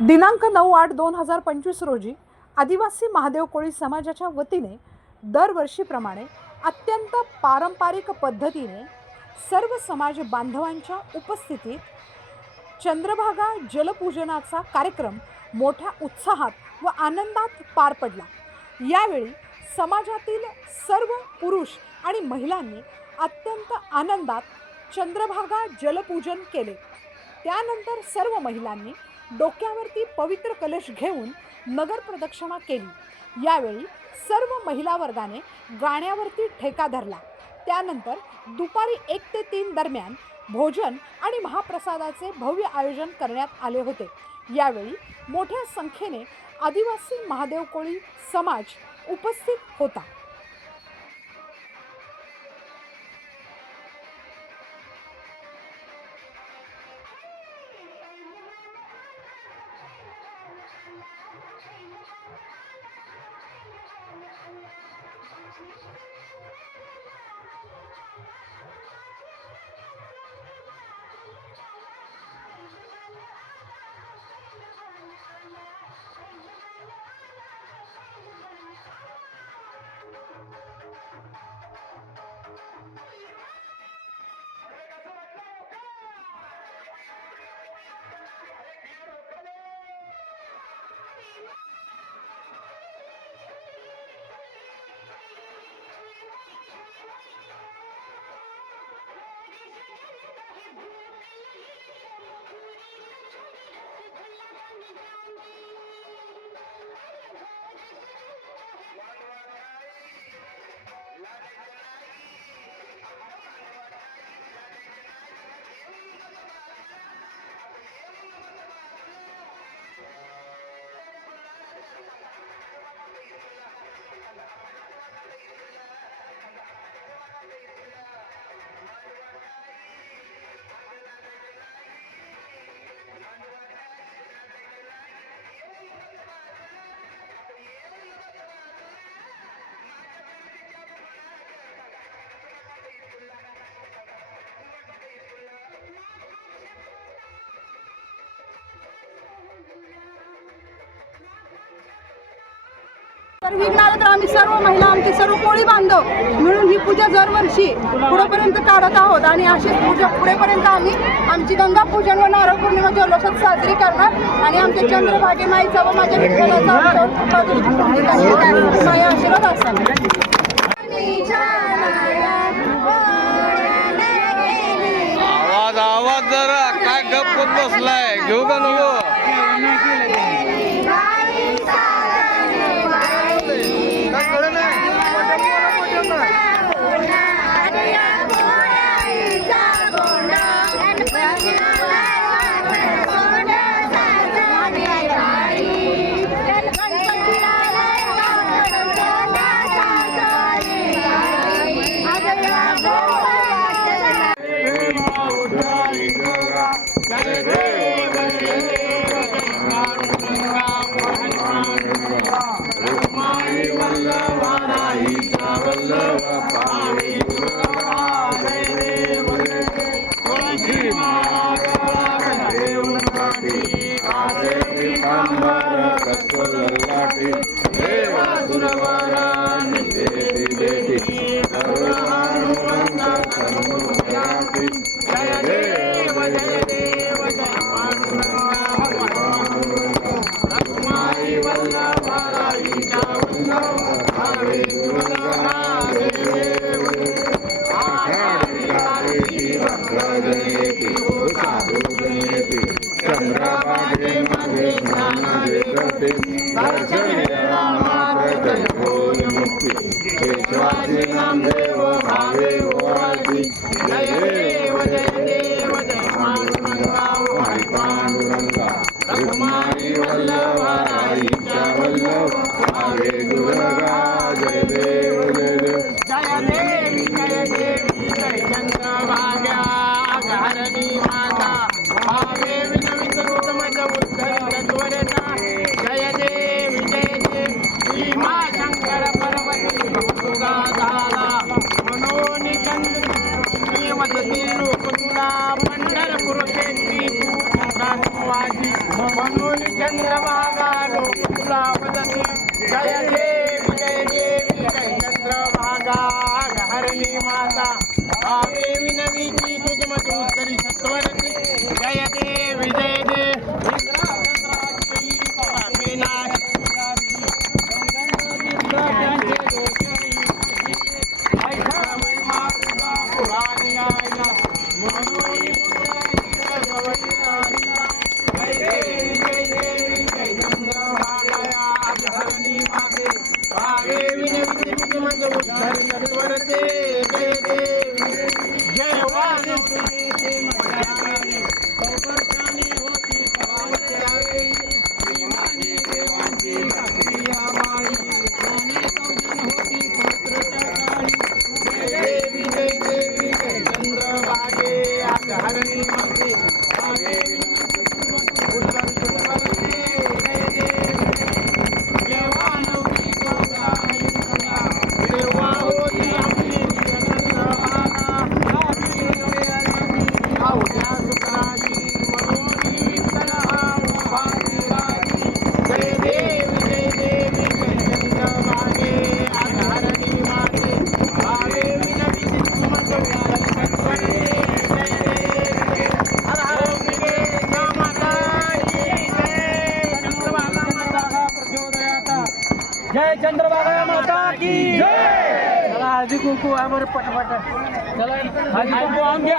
दिनांक नऊ आठ दोन हजार पंचवीस रोजी आदिवासी महादेव कोळी समाजाच्या वतीने दरवर्षीप्रमाणे अत्यंत पारंपरिक पद्धतीने सर्व समाज बांधवांच्या उपस्थितीत चंद्रभागा जलपूजनाचा कार्यक्रम मोठ्या उत्साहात व आनंदात पार पडला. यावेळी समाजातील सर्व पुरुष आणि महिलांनी अत्यंत आनंदात चंद्रभागा जलपूजन केले. त्यानंतर सर्व महिलांनी डोक्यावरती पवित्र कलश घेऊन नगर प्रदक्षिणा केली. यावेळी सर्व महिला वर्गाने गाण्यावरती ठेका धरला. त्यानंतर दुपारी एक ते तीन दरम्यान भोजन आणि महाप्रसादाचे भव्य आयोजन करण्यात आले होते. यावेळी मोठ्या संख्येने आदिवासी महादेव कोळी समाज उपस्थित होता. तर तर आम्ही सर्व महिला आमचे सर्व कोळी बांधव. मिळून ही पूजा दरवर्षी पुढेपर्यंत काढत आहोत. आणि अशीच पूजा पुढेपर्यंत आम्ही आमची गंगा पूजन व नारळ पौर्णिमा जल्लोषात साजरी करणार. आणि आमच्या चंद्रभागे माईचा व माझ्या विठ्ठलाचा माया आशीर्वाद असावा. आवाज आवाज जरा. काय गप्प बसलाय? घेऊ का नको? உமாயி வல்லவராயி வல்லவ பாரி துர்காதேவசி மாதேவனாடி ஆசே பீதாம்பர கஸ்வல்லாட்டி தேவ சுரவராணி தேவி தேவி जय चंद्र वदती लोक तुला पंढरपूर क्षेत्री तू संवादी म्हणून चंद्रभागा लोक तुला वदती जय देवी जय देवी जय चंद्रभागा हरणी माता भावे विनवीची तुझमती उत्तरी सत्वरती जय देवी जय তুমি जय चंद्रबाबा माता की जय! चला हळदी कुंकू आहे बरं पटपट. चला हळदी कुंकू आणून घ्या.